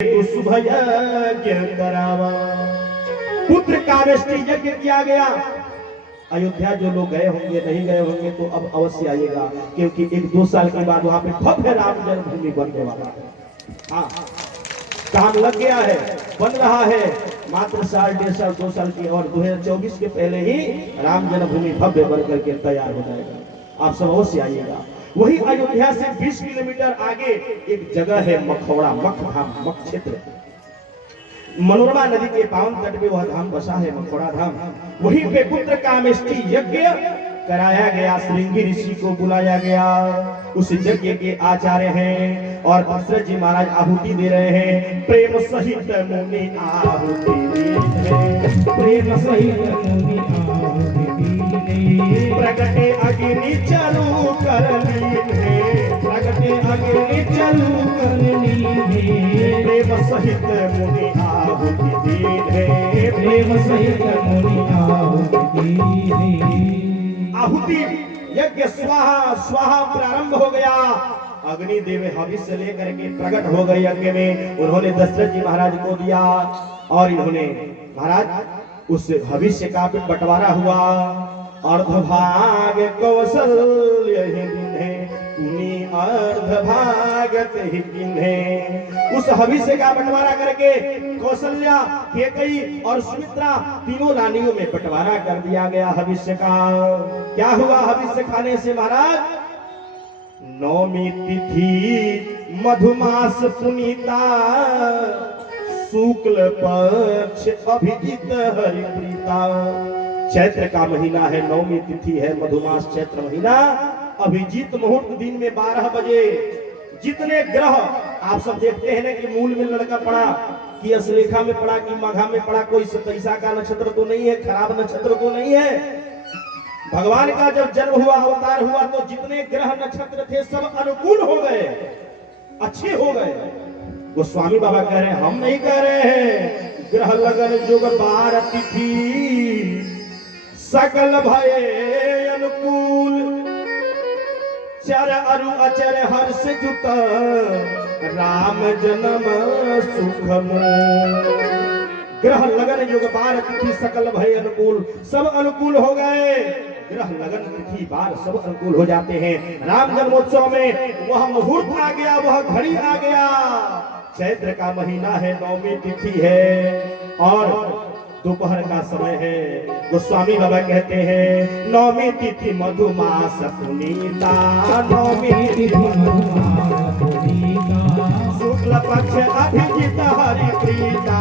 तो शुभ यज्ञ करावा। पुत्र कामेष्टि यज्ञ किया गया। अयोध्या जो लोग गए होंगे, नहीं गए होंगे तो अब अवश्य आइएगा, क्योंकि 1-2 साल के बाद वहां पे भव्य राम जन्मभूमि बनने वाला है। हाँ, काम लग गया है, बन रहा है। मात्र 1.5 साल 2 साल की और 2024 के पहले ही राम जन्मभूमि भव्य बन करके तैयार हो जाएगा। आप सब अवश्य आइएगा। वही अयोध्या से 20 किलोमीटर आगे एक जगह है मखौड़ा, मखधाम, मख क्षेत्र। मनोरमा नदी के पावन तट पे वह धाम बसा है, मखौड़ा धाम। वहीं पे पुत्र कामेष्टि यज्ञ कराया गया। श्रृंगी ऋषि को बुलाया गया। उस यज्ञ के आचार्य हैं और दशरथ जी महाराज आहुति दे रहे हैं। प्रेम सहित मुनि आहुति दीने, प्रेम सहित मुनि आहुति दीने। प्रगटे अग्नि चालू कर लीने, प्रगटे अग्नि चालू कर लीने। प्रेम सहित मुनि आहुति दीने, प्रेम सहित मुनि आहुति दीने। आहुति यज्ञ स्वाहा स्वाहा प्रारंभ हो गया। अग्निदेव हविष्य लेकर के प्रकट हो गए यज्ञ में। उन्होंने दशरथ जी महाराज को दिया और इन्होंने महाराज उस हविष्य का बंटवारा हुआ। अर्धभाग कौशल्य ही तुनी अर्धभागत ही किन्हे। उस हविष्य का बंटवारा करके कौशल्या, केकई और सुमित्रा तीनों रानियों में बंटवारा कर दिया गया हविष्य का। क्या हुआ हविष्य खाने से महाराज? नौमी तिथि मधुमास पुनीता, शुक्ल पक्ष अभिजित हरिप्रीता। चैत्र का महीना है, नौमी तिथि है, मधुमास चैत्र महीना। अभिजीत मुहूर्त दिन में 12 बजे। जितने ग्रह आप सब देखते हैं ना कि मूल में लड़का पड़ा कि अश्लेखा में पड़ा कि मघा में पड़ा, कोई सतैसा का नक्षत्र तो नहीं है, खराब नक्षत्र तो नहीं है। भगवान का जब जन्म हुआ, अवतार हुआ, तो जितने ग्रह नक्षत्र थे सब अनुकूल हो गए, अच्छे हो गए। गोस्वामी बाबा कह रहे हैं, हम नहीं कह रहे हैं। ग्रह लगन जुग 12 तिथि सकल भये अनुकूल। चर अरु अचर हर्ष जुत राम जन्म सुखम। ग्रह लगन युग 12 तिथि सकल भय अनुकूल, सब अनुकूल हो गए। ग्रह लगन तिथि बार सब अनुकूल हो जाते हैं। राम जन्मोत्सव में वह मुहूर्त आ गया, वह घड़ी आ गया। चैत्र का महीना है, नौमी तिथि है और दोपहर का समय है। गोस्वामी बाबा कहते हैं, नौमी तिथि मधुमास पुनीता, नौमी तिथि मधुमास पुनीता। शुक्ल पक्ष अभिजित हरिप्रीता,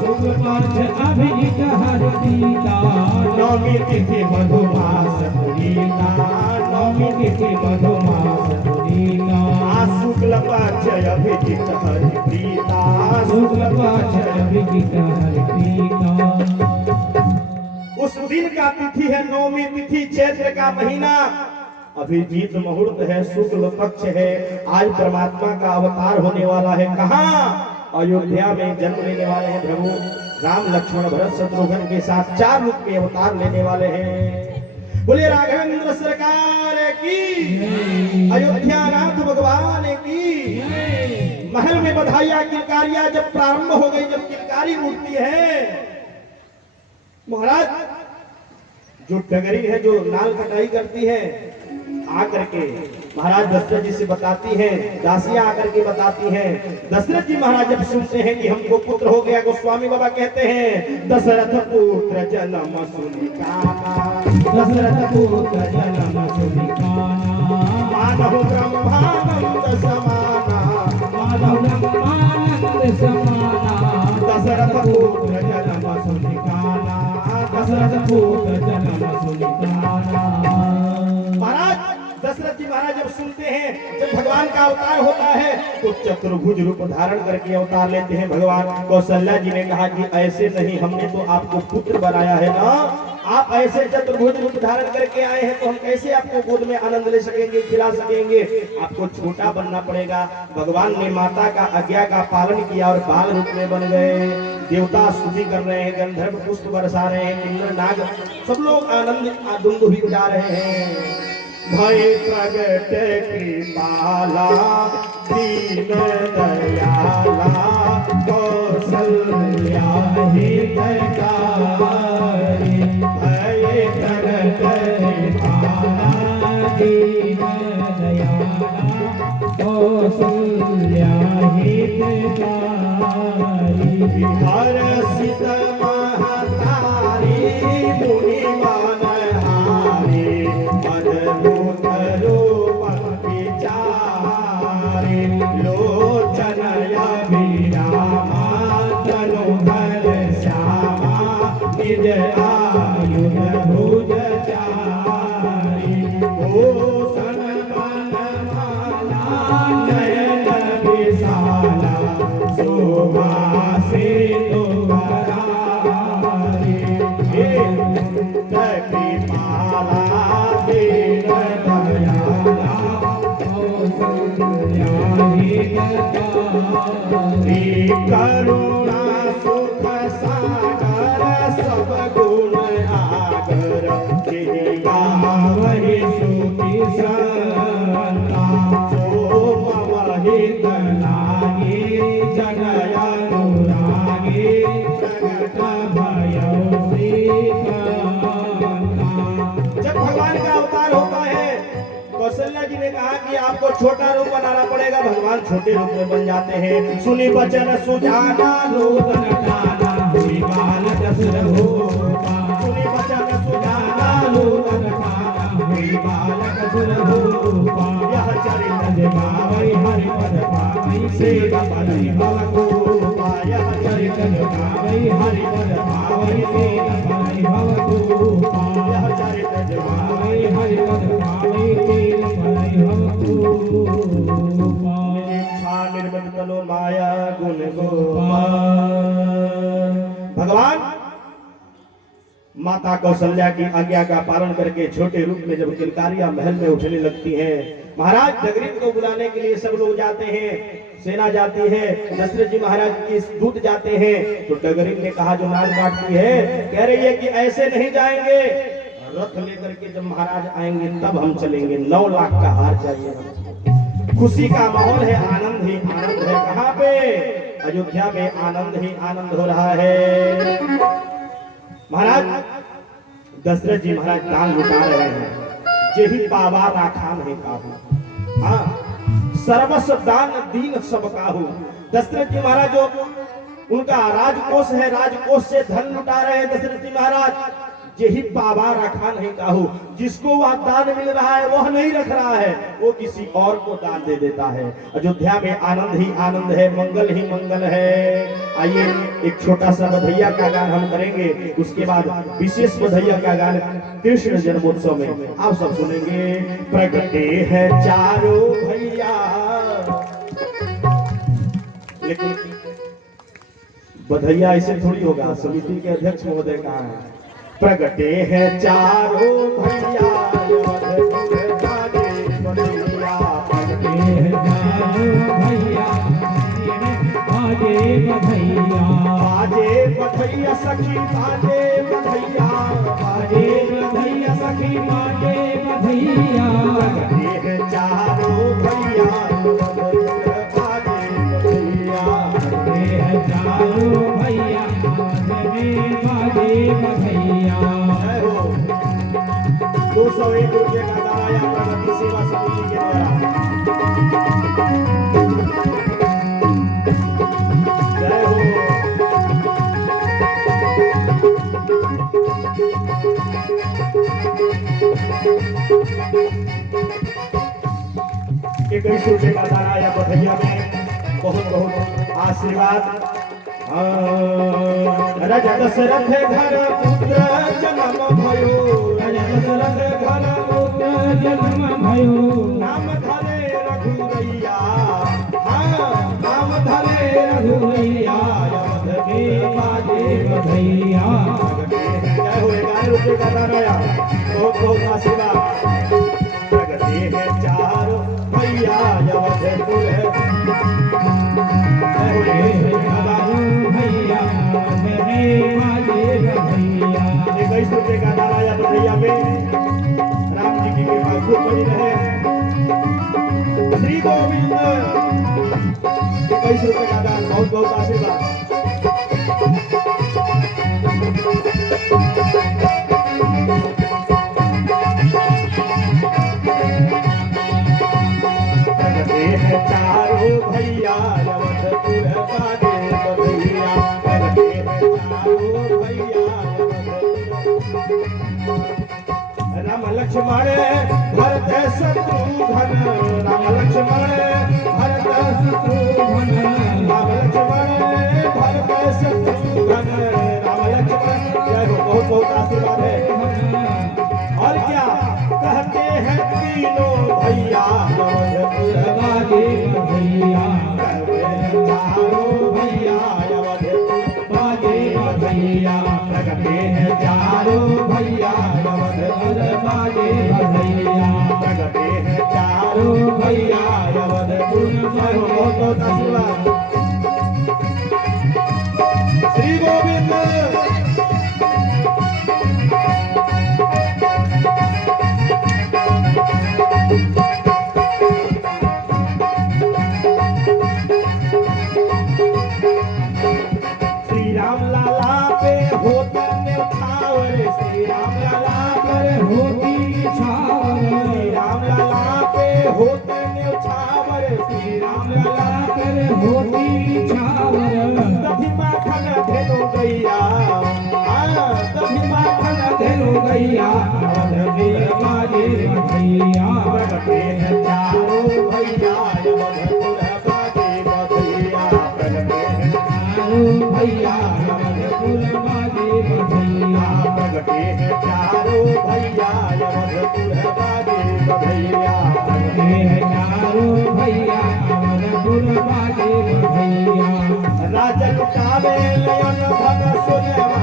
शुक्ल पक्ष अभिजित हरिप्रीता। नौमी तिथि मधुमास पुनीता, नौमी तिथि मधुमास पुनीता। शुक्ल पक्ष अभिजित हरिप्रीता, शुक्ल पक्ष अभिजित हरिप्रीता। उस दिन का तिथि है नौमी तिथि, चैत्र का महीना। अभिजीत मुहूर्त है, शुक्ल पक्ष है। आज परमात्मा का अवतार होने वाला है। कहाँ? अयोध्या में जन्म लेने वाले हैं प्रभु राम, लक्ष्मण, भरत, शत्रुघ्न के साथ 4 रूप के अवतार लेने वाले हैं। बोले राघवेंद्र सरकार की, अयोध्या नाथ भगवान की। महल में बधाइयां किलकारियां जब प्रारंभ हो गई, जब किलकारी उठती है महाराज, जो डगरी है, जो नाल कटाई करती है, आकर के महाराज दशरथ जी से बताती हैं, दासियां आकर के बताती हैं। दशरथ जी महाराज जब सुनते हैं कि हमको पुत्र हो गया, गोस्वामी बाबा कहते हैं, दशरथ पुत्र जन्म सुनिकाना, दशरथ पुत्र जन्म सुनिकाना। मानव ब्रह्मानंद समाना, मानव ब्रह्मानंद समाना। दशरथ पुत्र जन्म सुनिकाना, दशरथ पुत्र जन्म सुनिकाना। महाराज दशरथ जी महाराज जब सुनते हैं, जब भगवान का अवतार होता है तो चतुर्भुज रूप धारण करके अवतार लेते हैं भगवान। कौशल्या जी ने कहा कि ऐसे नहीं, हमने तो आपको पुत्र बनाया है ना, आप ऐसे चतुर्भुज रूप धारण करके आए हैं तो हम कैसे आपको गोद में आनंद ले सकेंगे, खिला सकेंगे? आपको छोटा बनना पड़ेगा। भगवान ने माता का आज्ञा का पालन किया और बाल रूप में बन गए। देवता स्तुति कर रहे हैं, गंधर्व पुष्प बरसा रहे हैं, किन्नर नाग सब लोग आनंद दुंदुभि जा रहे हैं। भय प्रगट कृपाला दीन दयाला हितकारी भय तरत कृपाला दीन दयाला कौसल्या हितकारी हर सित महतारी मुनि मनहारी अद्भुत रूप विचारी लोचन अभिरामा तनुधर श्यामा निज आयुध भुज चारी भूषण मनमाला नयन विशाला शोभा से तुमरारी कृपाला दीन दयाला करुणा सुख सागर सब गुण आगर जिनका वही सुखी संता सोम वहित लागे जन अनुरागे जगत भयो श्रीकांता। जब भगवान का अवतार होता है, कौशल्या जी ने कहा कि आपको छोटा रूप बनाना पड़ेगा, भगवान छोटे रूप में बन जाते हैं। सुनी बचन सुजाना नूतन गाना हुई बालक सुर होगा, सुनी बचन सुजाना नूतन गाना हुई बालक सुर होगा। यह चरित जगावै हरि पद पावै सेवा पदि भव कोपा, यह चरित जगावै हरि पद पावै सेवा पदि भव कोपा, यह चरित जगावै हरि पद पावै सेवा पदि भव कोपा। इच्छा निर्मल तनो माया गुण गोपाल। भगवान माता कौशल्या की आज्ञा का पालन करके छोटे रूप में जब किलकारियां महल में उठने लगती हैं, महाराज जगरीब को बुलाने के लिए सब लोग जाते हैं, सेना जाती है, दशरथ जी महाराज के दूत जाते हैं। तो जगरीब ने कहा जो नाक काटती है, कह रही है कि ऐसे नहीं जाएंगे, रथ लेकर के जब महाराज आएंगे तब हम चलेंगे। 9 लाख का हार चाहिए हमको। खुशी का माहौल है, आनंद ही आनंद है। कहाँ पे? अयोध्या में आनंद ही आनंद हो रहा है। महाराज दशरथ जी महाराज दान लुटा रहे हैं, जेहि पावा राखा नहीं काहू। हाँ, सर्वस्व दान दीन सब काहू। दशरथ जी महाराज जो उनका राजकोष है, राजकोष से धन लुटा रहे हैं दशरथ जी महाराज। जेहि पावा रखा नहीं काहू, जिसको वह दान मिल रहा है वह नहीं रख रहा है, वो किसी और को दान दे देता है। अयोध्या में आनंद ही आनंद है, मंगल ही मंगल है। आइए एक छोटा सा बधैया का गान हम करेंगे, उसके बाद विशेष बधैया का गान कृष्ण जन्मोत्सव में आप सब सुनेंगे। प्रगटे है चारों भैया, लेकिन बधैया ऐसे थोड़ी होगा, समिति के अध्यक्ष महोदय कहा है। प्रगटे हैं चारों भैया, बाजे बधैया सखी बाजे बधैया, बाजे बधैया सखी बाजे बधैया। प्रगटे हैं चारों भैया, बाजे बधैया, चारों भैया बाजे बधैया। 201 रुपये का दाया प्रगति सेवा समिति के द्वारा। जय हो। एक रुपये का दाया बधैया में बहुत बहुत आशीर्वाद। राजा दशरथ घर पुत्र जन्म भयो, राजा दशरथ घर पुत्र जन्म भयो। नाम धरे रघुरैया, हाँ नाम धरे रघुरैया। यमध के बाजे बधैया। जय हो। 11 रुपये का दाया, बहुत बहुत आशीर्वाद। प्रगति है चारों भैया, यमधपुर है। इक्कीस रुपये का दाया बधैया में राम जी की कृपा खूब बनी रहे। श्री गोविंद 21 रुपये का दान, बहुत बहुत आशीर्वाद। चारों भैया अवधपुर बाजे बधैया करते हैं चारों भैया राम लक्ष्मण भरत शत्रुघ्न राम लक्ष्मण भरत शत्रुघ्न राम लक्ष्मण भरत शत्रुघ्न राम लक्ष्मण जय हो बहुत बहुत आशीर्वाद है और क्या कहते हैं तीनों भैया अवधपुर बाजे बधैया चारों भैया अवधपुर बाजे बधैया प्रगटे हैं चारों भैया अवधपुर बाजे बधैया प्रगटे हैं चारों भैया अवधपुर जय हो बहुत बहुत आशीर्वाद श्री गोविंद श्री राम लाला पे होता न्यौछावर श्री राम लाला पर होती छावर श्री राम लाला पे होता न्यौछावर श्री राम लाला पर होती छावर तभी माखन धेनु गैया तभी माखन तेरो गैया अवधपुर बाजे बधैया प्रगटे हैं चारों भैया अवधपुर बाजे बधैया प्रगटे हैं चारों भैया अवधपुर बाजे बधैया प्रगटे हैं चारों भैया अवधपुर बाजे बधैया हे चारों भैया अवधपुर बाजे बधैया राजा लुटावे नयन धन सोनेवा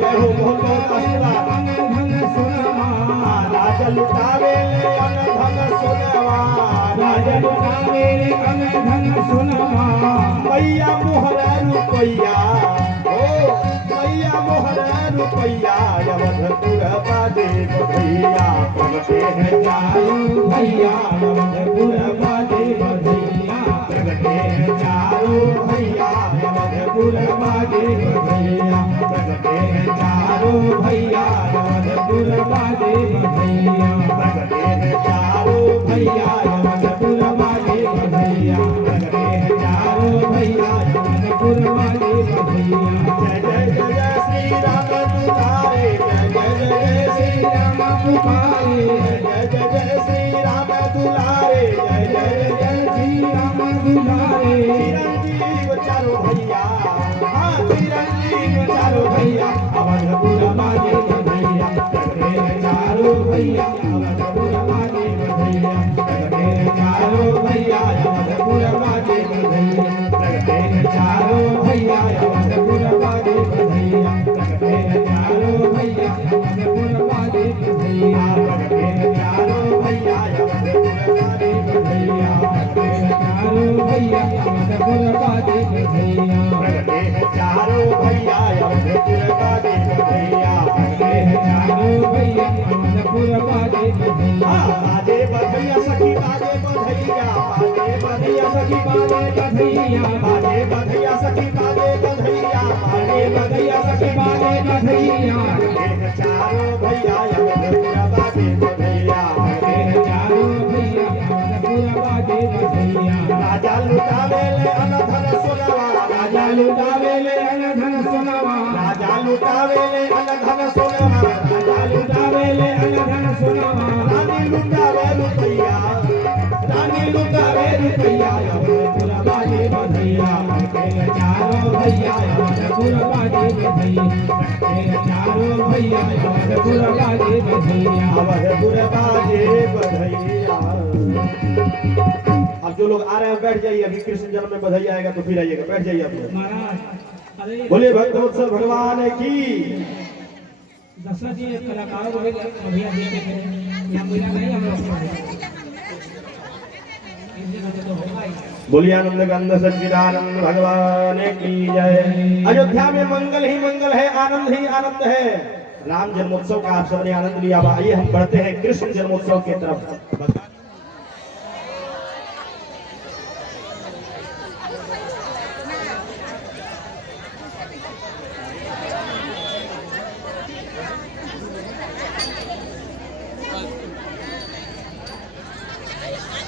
जय हो बहुत बहुत आशीर्वाद धन सुनमा राजा लुटावे नयन धन सोनेवा राजा लुटावे अन धन सुनमा मैया मोहर रुपैया ओ मैया मोहर रुपैया अवधपुर बाजे बधैया प्रगटे हैं चारों भैया अवधपुर बाजे बधैया प्रगटे हैं चारों भैया अवधपुर बाजे बधैया प्रगटे हैं चारों भैया अवधपुर बाजे बधैया प्रगटे हैं चारों भैया अवधपुर बाजे बधैया प्रगटे हैं चारों भैया अवधपुर बाजे बधैया जय जय जय जय श्री राम दुलारे जय जय जय जय श्री राम पुकारे जय जय जय श्री राम दुलारे जय जय जय जय श्री राम दुलारे चिरंजीव चारों भैया हाँ चिरंजीव चारों भैया अवधपुर बाजे बधैया प्रगटे हैं चारों भैया अवधपुर बाजे बधैया प्रगटे हैं चारों भैया अवधपुर बाजे बधैया प्रगटे हैं चारों भैया अवधपुर बाजे बधैया प्रगटे हैं चारों भैया अवधपुर बाजे बधैया प्रगटे हैं चारों भैया अवधपुर बाजे बधैया प्रगटे हैं चारों भैया अवधपुर बाजे बधैया प्रगटे हैं चारों भैया अवधपुर बाजे बधैया प्रगटे हैं चारों भैया अवधपुर बाजे बधैया बाजे बधैया सखी बाजे बधैया बाजे बधैया सखी बाजे बधैया बाजे बधैया सखी बाजे बधैया बाजे बधैया सखी बाजे बधैया चारों भैया अवधपुर बाजे बधैया चारों भैया अवधपुर बाजे बधैया राजा लुटावे ले अनधन सोनवा राजा लुटावे ले अनधन सोनवा राजा लुटावे ले अनधन सोनवा राजा लुटावे ले अनधन सोनवा रानी लुटावे रुपैया रानी लुटावे रुपैया अवधपुर बाजे बधैया प्रगटे चारों भैया अवधपुर बाजे बधैया प्रगटे चारों भैया अवधपुर बाजे बधैया अवधपुर बाजे बधैया। अब जो लोग आ रहे हैं बैठ जाइए, अभी कृष्ण जन्म में बधाई आएगा तो फिर आइएगा, बैठ जाइए आप लोग। महाराज अरे बोले भक्तवत्सल भगवान की दशरथ जी एक कलाकार को अभी देखे थे यहाँ मिला नहीं हम लोग को तो होगा ही बोलिए आनंद गंध सच्चिदानंद भगवान की जय। अयोध्या में मंगल ही मंगल है, आनंद ही आनंद है। राम जन्मोत्सव का आप सबने आनंद लिया। आइए हम बढ़ते हैं कृष्ण जन्मोत्सव की तरफ।